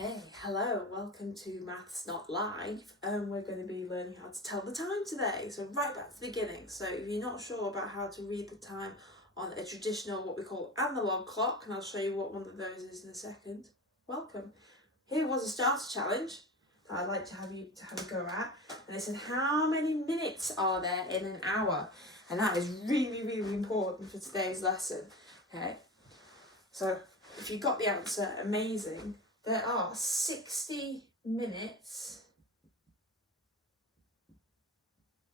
Hey, hello, welcome to Maths Not Live, and we're going to be learning how to tell the time today. So right back to the beginning. So if you're not sure about how to read the time on a traditional, what we call analog clock, and I'll show you what one of those is in a second, welcome. Here was a starter challenge that I'd like to have a go at, and it said how many minutes are there in an hour, and that is really, really important for today's lesson. Okay, so if you got the answer, amazing. There are 60 minutes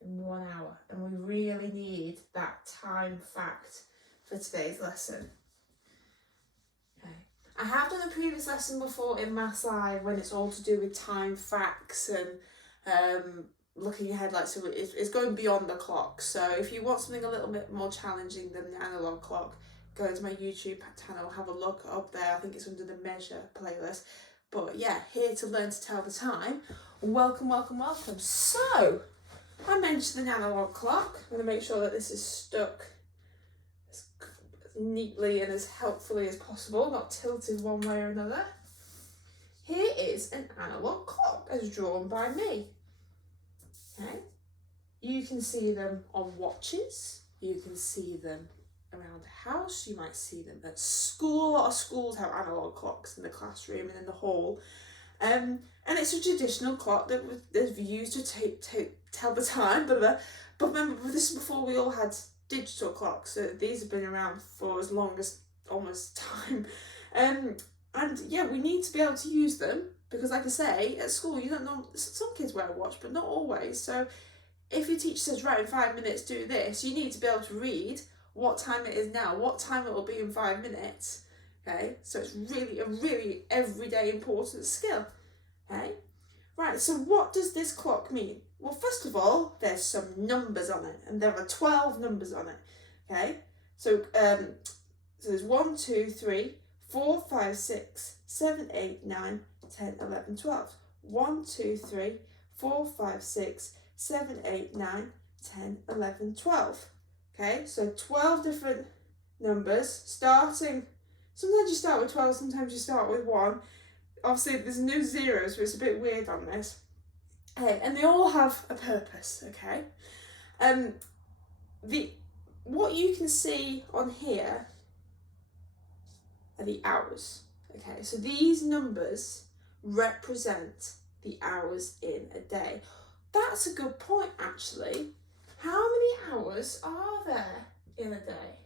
in 1 hour, and we really need that time fact for today's lesson. Okay. I have done a previous lesson before in Maths Live when it's all to do with time facts and looking ahead, like, so it's going beyond the clock. So if you want something a little bit more challenging than the analog clock, go to my YouTube channel, have a look up there. I think it's under the measure playlist. But yeah, here to learn to tell the time. Welcome, welcome, welcome. So, I mentioned the analog clock. I'm going to make sure that this is stuck as neatly and as helpfully as possible, not tilted one way or another. Here is an analog clock as drawn by me. Okay, you can see them on watches, you can see them around the house, you might see them at school. A lot of schools have analog clocks in the classroom and in the hall, and it's a traditional clock that was used to tell the time. But remember, this is before we all had digital clocks, so these have been around for as long as almost time. And yeah, we need to be able to use them because, like I say, at school you don't know, some kids wear a watch but not always. So if your teacher says, right, in 5 minutes do this, you need to be able to read what time it is now, what time it will be in 5 minutes. Okay, so it's really a really everyday important skill. Okay, right, so what does this clock mean? Well, first of all, there's some numbers on it, and there are 12 numbers on it. Okay, so there's 1, 2, 3, 4, 5, 6, 7, 8, 9, 10, 11, 12. 1, 2, 3, 4, 5, 6, 7, 8, 9, 10, 11, 12. Okay, so 12 different numbers starting. Sometimes you start with 12, sometimes you start with 1. Obviously, there's no zeros, so it's a bit weird on this. Okay, and they all have a purpose, okay? What you can see on here are the hours, okay? So these numbers represent the hours in a day. That's a good point, actually. How many hours are there in a day?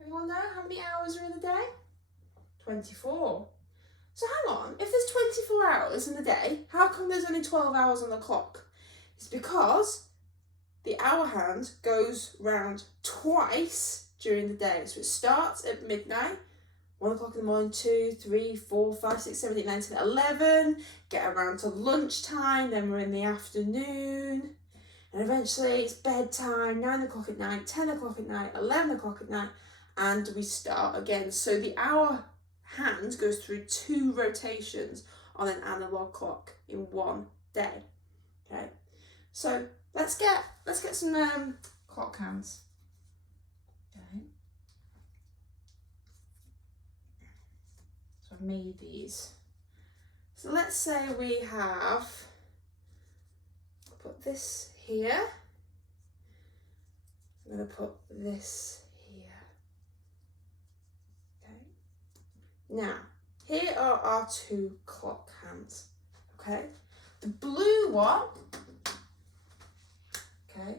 Anyone know how many hours are in a day? 24. So hang on, if there's 24 hours in a day, how come there's only 12 hours on the clock? It's because the hour hand goes round twice during the day. So it starts at midnight, 1 o'clock in the morning, 2, 3, 4, 5, 6, 7, 8, 9, 10, 11, get around to lunchtime, then we're in the afternoon, and eventually it's bedtime, 9 o'clock at night, 10 o'clock at night, 11 o'clock at night, and we start again. So the hour hand goes through 2 rotations on an analog clock in one day. Okay, so let's get some clock hands. Okay. So I've made these. So let's say we have, put this here. I'm going to put this here. Okay. Now, here are our 2 clock hands. Okay. The blue one. Okay.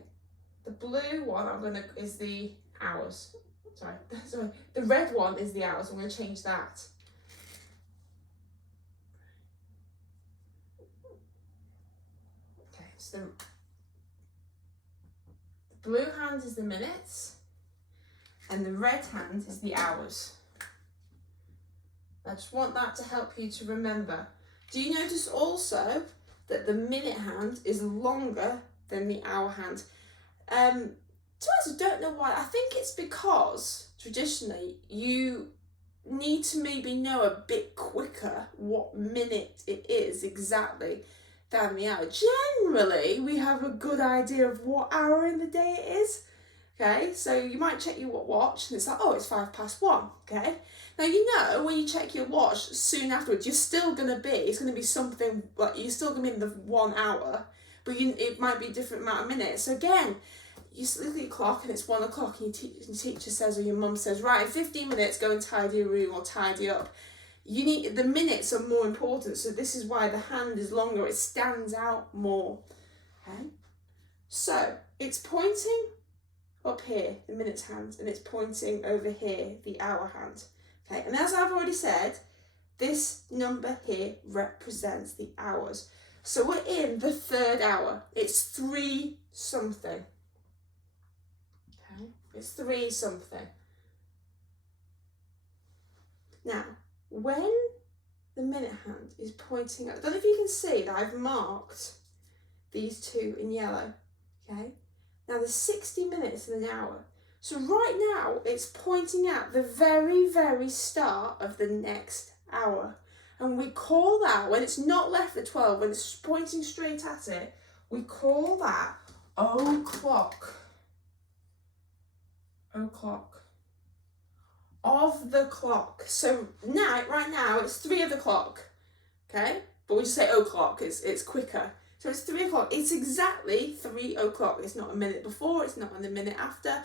The blue one is the hours. Sorry. The red one is the hours. I'm going to change that. So the blue hand is the minutes and the red hand is the hours. I just want that to help you to remember. Do you notice also that the minute hand is longer than the hour hand? I don't know why. I think it's because traditionally you need to maybe know a bit quicker what minute it is exactly than the hour. Generally, we have a good idea of what hour in the day it is. Okay, so you might check your watch and it's like, oh, it's 1:05. Okay, now you know when you check your watch soon afterwards, you're still gonna be, it's gonna be something like you're still gonna be in the 1 hour, but it might be a different amount of minutes. So again, you look at your clock and it's 1:00 and your teacher says or your mum says, right, in 15 minutes go and tidy your room or tidy up. You need, the minutes are more important, so this is why the hand is longer, it stands out more. Okay, so it's pointing up here, the minutes hand, and it's pointing over here, the hour hand. Okay, and as I've already said, this number here represents the hours. So we're in the 3rd hour. It's 3 something. Okay, it's 3 something. Now, when the minute hand is pointing, I don't know if you can see that I've marked these 2 in yellow. Okay, now there's 60 minutes in an hour. So right now it's pointing at the very, very start of the next hour. And we call that, when it's not left at 12, when it's pointing straight at it, we call that o'clock. O'clock. Of the clock. So now, right now, it's 3 o'clock. Okay? But we just say o'clock, it's quicker. So it's 3 o'clock. It's exactly 3 o'clock. It's not a minute before, it's not a minute after.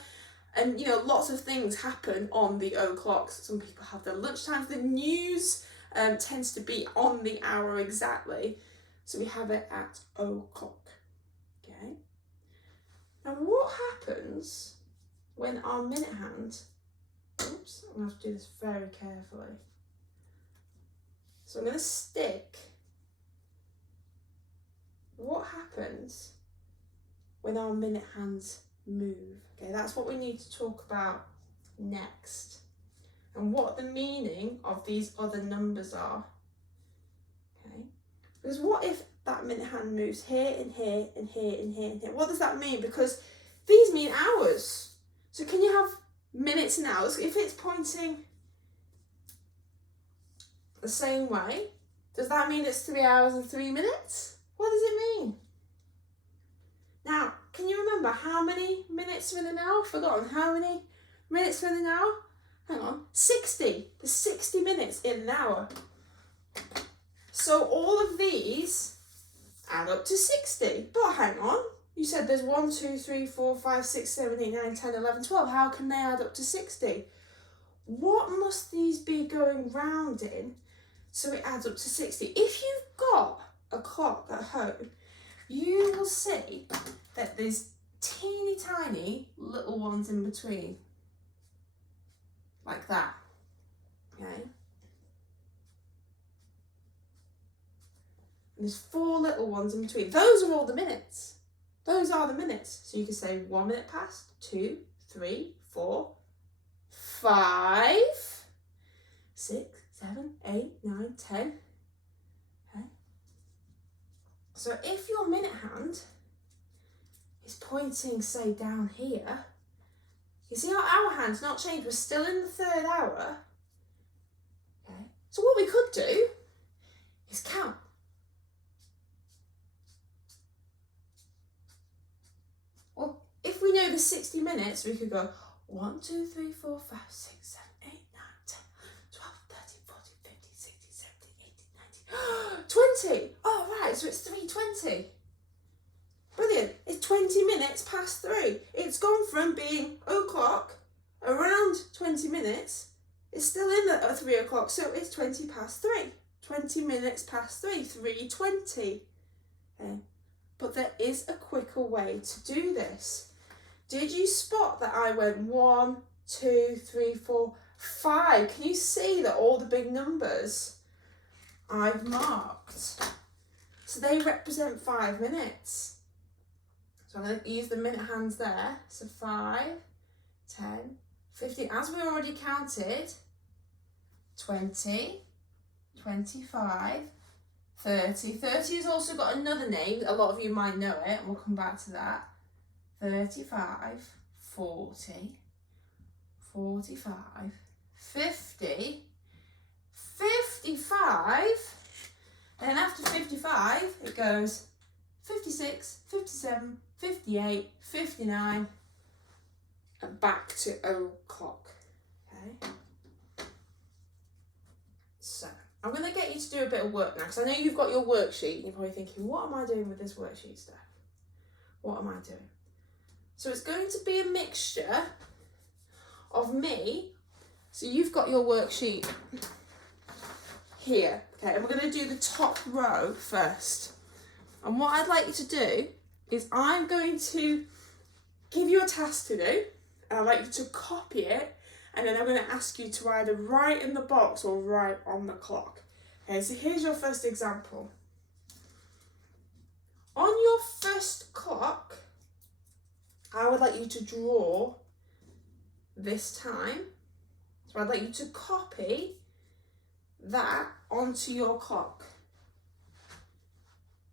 And you know, lots of things happen on the o'clocks. Some people have their lunchtimes. The news tends to be on the hour exactly. So we have it at o'clock. Okay. Now what happens when our minute hand, oops, I'm going to have to do this very carefully. So I'm going to stick. What happens when our minute hands move? Okay, that's what we need to talk about next. And what the meaning of these other numbers are. Okay, because what if that minute hand moves here and here and here and here and here? What does that mean? Because these mean hours. So can you have minutes and hours? If it's pointing the same way, does that mean it's 3 hours and 3 minutes? What does it mean? Now, can you remember how many minutes are in an hour? I've forgotten. How many minutes are in an hour? Hang on. 60. There's 60 minutes in an hour. So all of these add up to 60. But hang on. You said there's 1, 2, 3, 4, 5, 6, 7, 8, 9, 10, 11, 12. How can they add up to 60? What must these be going round in so it adds up to 60? If you've got a clock at home, you will see that there's teeny tiny little ones in between. Like that. Okay? And there's 4 little ones in between. Those are all the minutes. Those are the minutes. So you can say 1 minute past, 2, 3, 4, 5, 6, 7, 8, 9, 10. Okay? So if your minute hand is pointing, say, down here, you see our hour hand's not changed. We're still in the 3rd hour. Okay? So what we could do is count. Well, if we know the 60 minutes, we could go 1, 2, 3, 4, 5, 6, 7, 8, 9, 10, 12, 13, 14, 15, 16, 17, 18, 19, 20. Oh, right, so it's 3:20. Brilliant. It's 20 minutes past 3. It's gone from being o'clock, around 20 minutes. It's still in at 3 o'clock, so it's 20 past 3. 20 minutes past 3, 3:20. Okay. But there is a quicker way to do this. Did you spot that I went 1, 2, 3, 4, 5? Can you see that all the big numbers I've marked? So they represent 5 minutes. So I'm going to use the minute hands there. So 5, 10, 15. As we already counted, 20, 25, 30. 30 has also got another name. A lot of you might know it, and we'll come back to that. 35, 40, 45, 50, 55. And then after 55, it goes 56, 57, 58, 59, and back to o'clock. Okay. So I'm going to get you to do a bit of work now, because I know you've got your worksheet and you're probably thinking, what am I doing with this worksheet, Steph? What am I doing? So it's going to be a mixture of me. So you've got your worksheet here, okay, and we're going to do the top row first. And what I'd like you to do is I'm going to give you a task to do, and I'd like you to copy it, and then I'm going to ask you to either write in the box or write on the clock. Okay, so here's your first example. On your first clock, I would like you to draw this time. So I'd like you to copy that onto your clock.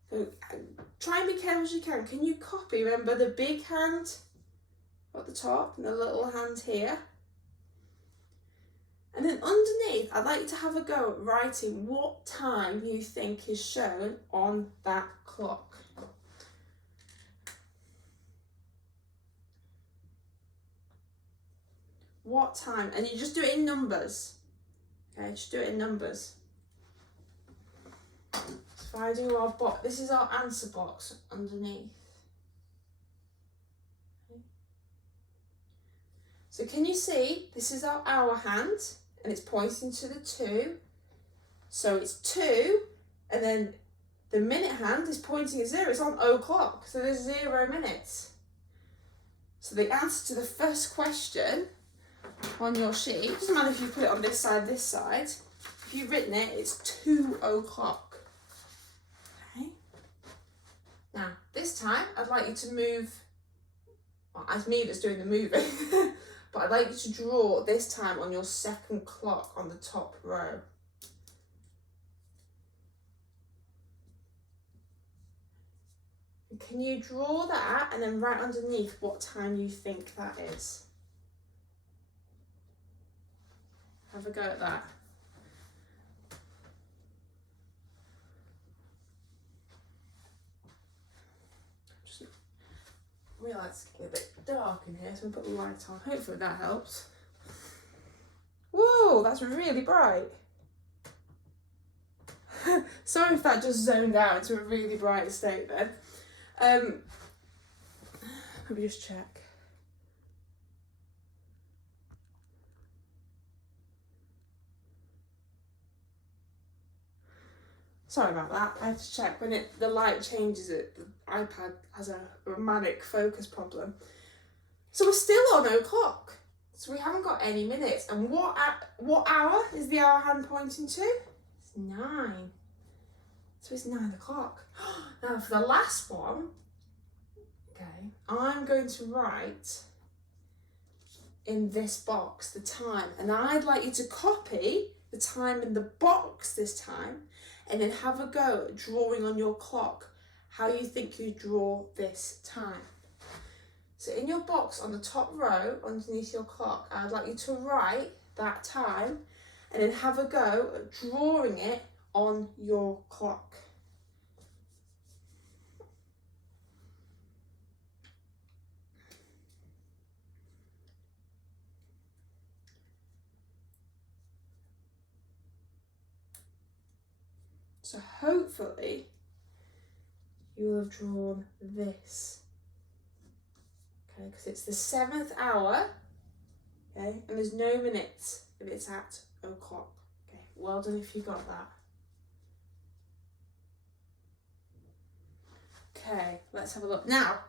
So try and be careful as you can. Can you copy? Remember the big hand at the top and the little hand here. And then underneath, I'd like you to have a go at writing what time you think is shown on that clock. What time? And you just do it in numbers. Okay, just do it in numbers. So if I do our box, this is our answer box underneath. Okay. So can you see, this is our hour hand, and it's pointing to the 2. So it's 2, and then the minute hand is pointing at 0. It's on o'clock, so there's 0 minutes. So the answer to the first question on your sheet, doesn't matter if you put it on this side, if you've written it, it's 2 o'clock. Okay. Now, this time, I'd like you to move, well, it's me that's doing the moving, but I'd like you to draw this time on your second clock on the top row. And can you draw that and then write underneath what time you think that is? Have a go at that. Just realised it's getting a bit dark in here, so we'll put the light on. Hopefully that helps. Whoa, that's really bright. Sorry if that just zoned out into a really bright state then. Let me just check. Sorry about that, I have to check. When the light changes it, the iPad has a manic focus problem. So we're still on o'clock. So we haven't got any minutes. And what hour is the hour hand pointing to? It's 9. So it's 9 o'clock. Now for the last one, okay, I'm going to write in this box the time. And I'd like you to copy the time in the box this time, and then have a go at drawing on your clock how you think you draw this time. So in your box on the top row underneath your clock, I'd like you to write that time and then have a go at drawing it on your clock. So hopefully you will have drawn this, okay, because it's the 7th hour, okay, and there's no minutes if it's at o'clock. Okay, well done if you got that. Okay, let's have a look. Now,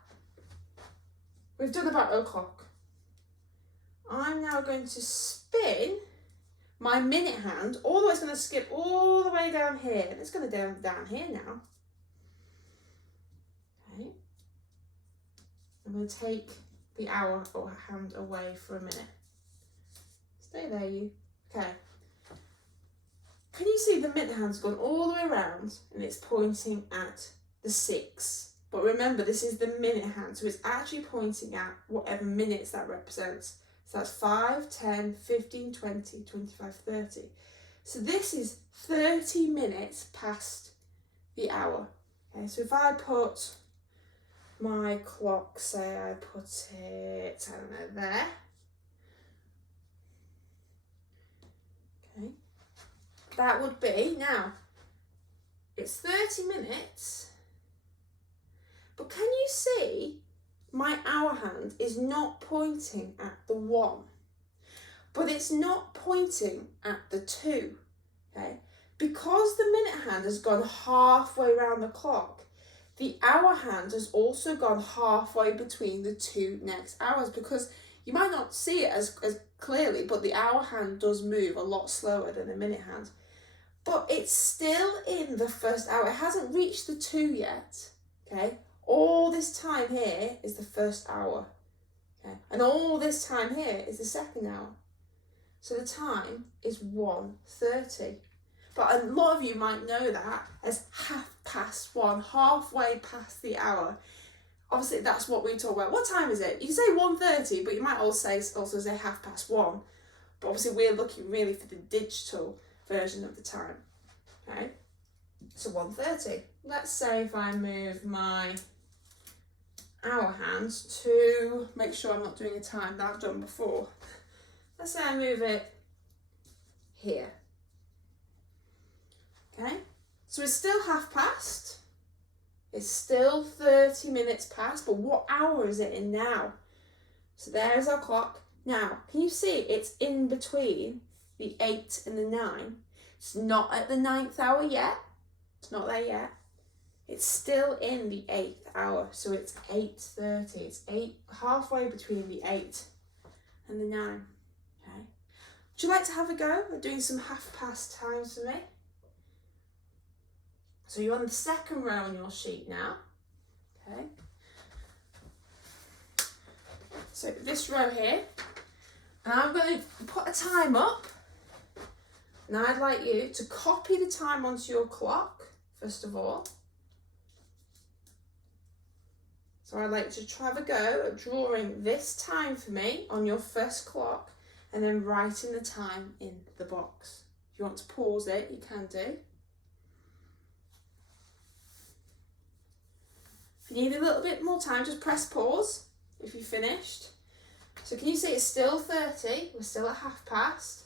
we've done about o'clock. I'm now going to spin my minute hand all the way. It's going to skip all the way down here, and it's going to down here now. Okay. I'm going to take the hour or hand away for a minute. Stay there, you. Okay. Can you see the minute hand's gone all the way around and it's pointing at the 6? But remember, this is the minute hand, so it's actually pointing at whatever minutes that represents. So that's 5, 10, 15, 20, 25, 30. So this is 30 minutes past the hour. Okay, so if I put my clock, say I put it, I don't know, there. Okay. That would be, now, it's 30 minutes, but can you see my hour hand is not pointing at the 1, but it's not pointing at the 2, okay? Because the minute hand has gone halfway around the clock, the hour hand has also gone halfway between the 2 next hours, because you might not see it as clearly, but the hour hand does move a lot slower than the minute hand. But it's still in the first hour. It hasn't reached the 2 yet, okay? All this time here is the first hour, okay? And all this time here is the second hour. So the time is 1:30. But a lot of you might know that as 1:30, halfway past the hour. Obviously, that's what we talk about. What time is it? You can say 1:30, but you might also say 1:30. But obviously, we're looking really for the digital version of the time, okay? So 1:30. Let's say if I move my hour hand to make sure I'm not doing a time that I've done before. Let's say I move it here, okay? So it's still 1:30. It's still 30 minutes past, but what hour is it in now? So there's our clock. Now, can you see it's in between the 8 and the 9? It's not at the 9th hour yet. It's not there yet. It's still in the 8th hour, so it's 8:30. It's halfway between the 8 and the 9. Okay. Would you like to have a go at doing some 1/2 times for me? So you're on the second row on your sheet now. Okay. So this row here, and I'm going to put a time up. Now I'd like you to copy the time onto your clock, first of all. So I'd like you to try have a go at drawing this time for me on your first clock and then writing the time in the box. If you want to pause it, you can do. If you need a little bit more time, just press pause if you've finished. So can you see it's still 30? We're still at 1/2.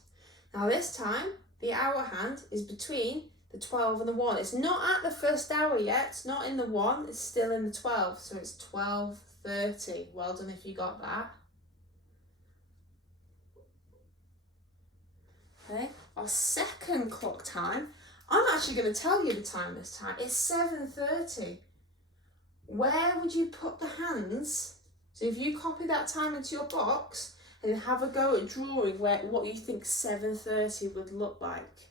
Now this time, the hour hand is between the 12 and the 1. It's not at the first hour yet. It's not in the 1. It's still in the 12. So it's 12:30. Well done if you got that. Okay, our second clock time. I'm actually going to tell you the time this time. It's 7:30. Where would you put the hands? So if you copy that time into your box and then have a go at drawing what you think 7:30 would look like.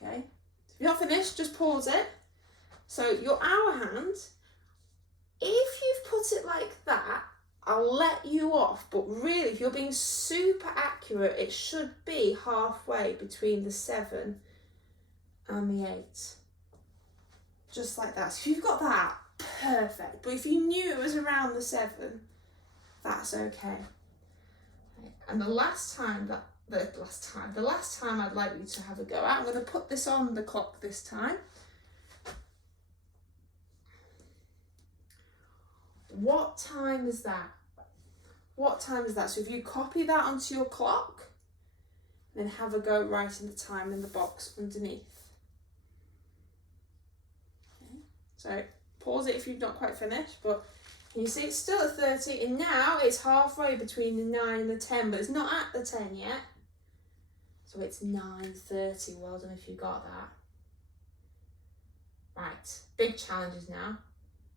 Okay, if you're not finished, just pause it. So your hour hand, if you've put it like that, I'll let you off, but really if you're being super accurate, it should be halfway between the 7 and the 8. Just like that. So if you've got that, perfect. But if you knew it was around the 7, that's okay. And the last time I'd like you to have a go at, I'm going to put this on the clock this time. What time is that? What time is that? So if you copy that onto your clock, then have a go writing the time in the box underneath. Okay. So pause it if you've not quite finished, but you see it's still at 30, and now it's halfway between the 9 and the 10, but it's not at the 10 yet. So it's 9:30. Well done if you got that. Right, big challenges now,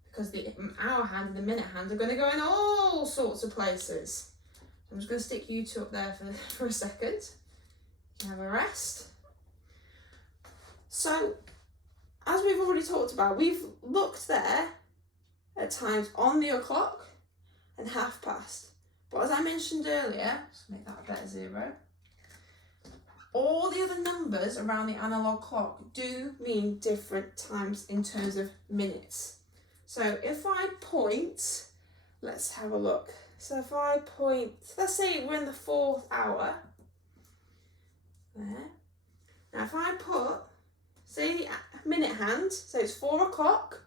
because the hour hand and the minute hand are going to go in all sorts of places. I'm just going to stick you two up there for a second. You can have a rest. So, as we've already talked about, we've looked there at times on your clock and 1/2. But as I mentioned earlier, let's make that a better 0. All the other numbers around the analog clock do mean different times in terms of minutes. So if I point, let's have a look. So if I point, let's say we're in the 4th hour. There. Now if I put, say the minute hand, so it's 4 o'clock,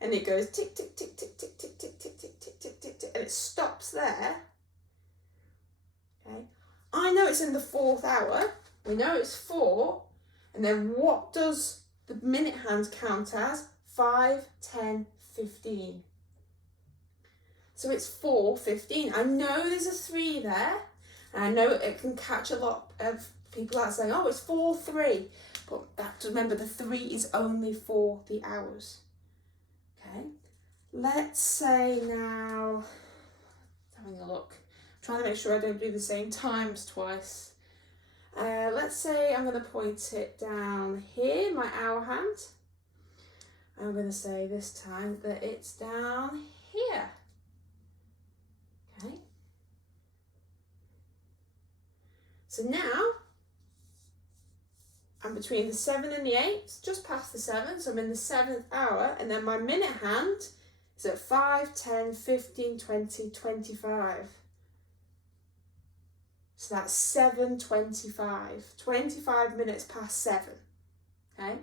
and it goes tick, tick, tick, tick, tick, tick, tick, tick, tick, tick, tick, tick, tick, and it stops there. Okay, I know it's in the 4th hour. We know it's 4, and then what does the minute hand count as? 5, 10, 15. So it's 4:15. I know there's a 3 there, and I know it can catch a lot of people out saying, oh, it's 4:03. But remember, the 3 is only for the hours. Okay, let's say now, having a look, I'm trying to make sure I don't do the same times twice. Let's say I'm going to point it down here, my hour hand. I'm going to say this time that it's down here. Okay. So now I'm between the 7 and the 8, just past the 7, so I'm in the 7th hour, and then my minute hand is at 5, 10, 15, 20, 25. So that's 7:25, 25 minutes past 7, okay?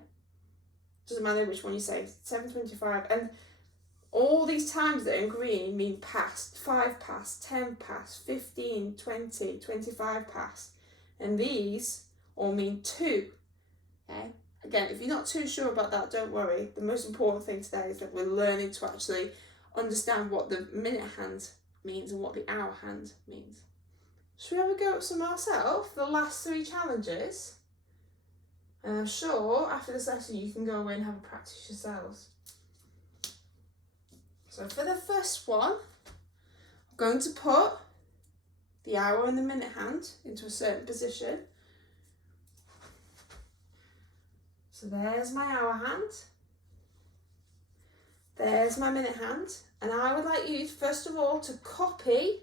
Doesn't matter which one you say, 7:25, and all these times that are in green mean past, 5 past, 10 past, 15, 20, 25 past, and these all mean 2, okay? Again, if you're not too sure about that, don't worry. The most important thing today is that we're learning to actually understand what the minute hand means and what the hour hand means. Should we have a go at some ourselves, the last 3 challenges? And I'm sure after this lesson you can go away and have a practice yourselves. So for the first one, I'm going to put the hour and the minute hand into a certain position. So there's my hour hand. There's my minute hand. And I would like you, first of all, to copy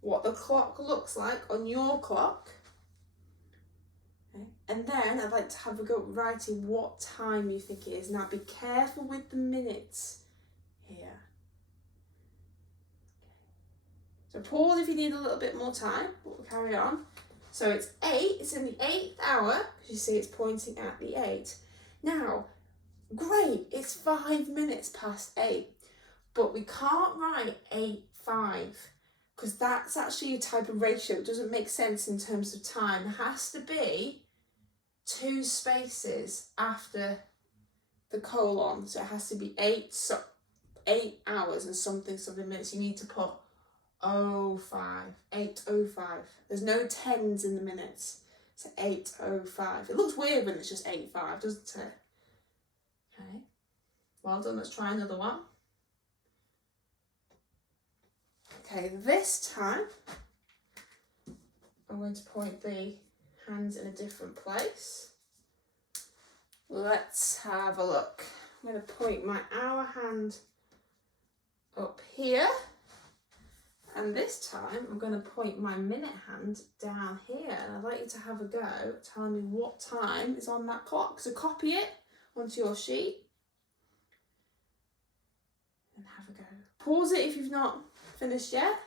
what the clock looks like on your clock. Okay. And then I'd like to have a go at writing what time you think it is. Now be careful with the minutes here. So pause if you need a little bit more time, but we'll carry on. So it's 8, it's in the 8th hour, because you see it's pointing at the 8. Now, great, it's 5 minutes past 8, but we can't write 8:05, because that's actually a type of ratio. It doesn't make sense in terms of time. There has to be 2 spaces after the colon, so it has to be 8 hours and something minutes. You need to put 05, 8:05. There's no 10s in the minutes. So 8:05. It looks weird when it's just 8:05, doesn't it? Okay. Well done, let's try another one. Okay, this time I'm going to point the hands in a different place. Let's have a look. I'm going to point my hour hand up here. And this time I'm going to point my minute hand down here, and I'd like you to have a go at telling me what time is on that clock. So copy it onto your sheet and have a go. Pause it if you've not finished yet.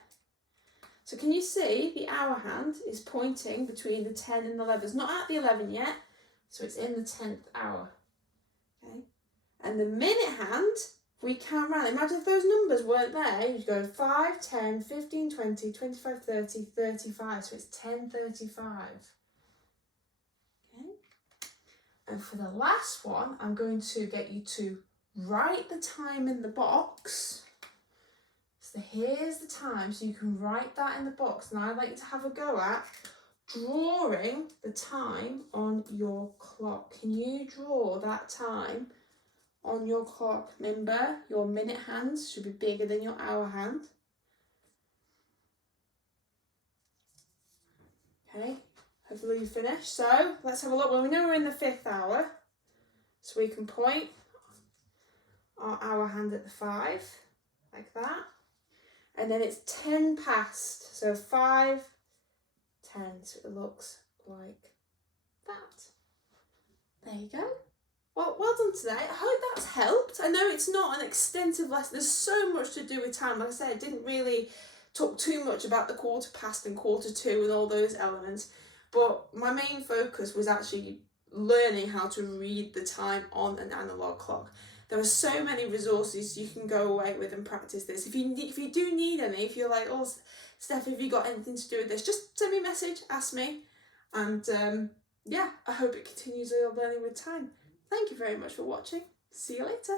So can you see the hour hand is pointing between the 10 and the 11? It's not at the 11 yet, so it's in the 10th hour. Okay, and the minute hand, we count round. Imagine if those numbers weren't there, you'd go 5, 10, 15, 20, 25, 30, 35. So it's 10:35. Okay. And for the last one, I'm going to get you to write the time in the box. So here's the time, so you can write that in the box. And I'd like you to have a go at drawing the time on your clock. Can you draw that time on your clock? Remember, your minute hands should be bigger than your hour hand. Okay, hopefully you finished. So let's have a look. Well, we know we're in the 5th hour, so we can point our hour hand at the 5, like that. And then it's 10 past, so 5, 10, so it looks like that. There you go. Well done today. I hope that's helped. I know it's not an extensive lesson. There's so much to do with time. Like I said, I didn't really talk too much about the quarter past and quarter to and all those elements. But my main focus was actually learning how to read the time on an analog clock. There are so many resources you can go away with and practice this. If you do need any, if you're like, oh, Steph, have you got anything to do with this, just send me a message, ask me. And yeah, I hope it continues your learning with time. Thank you very much for watching. See you later.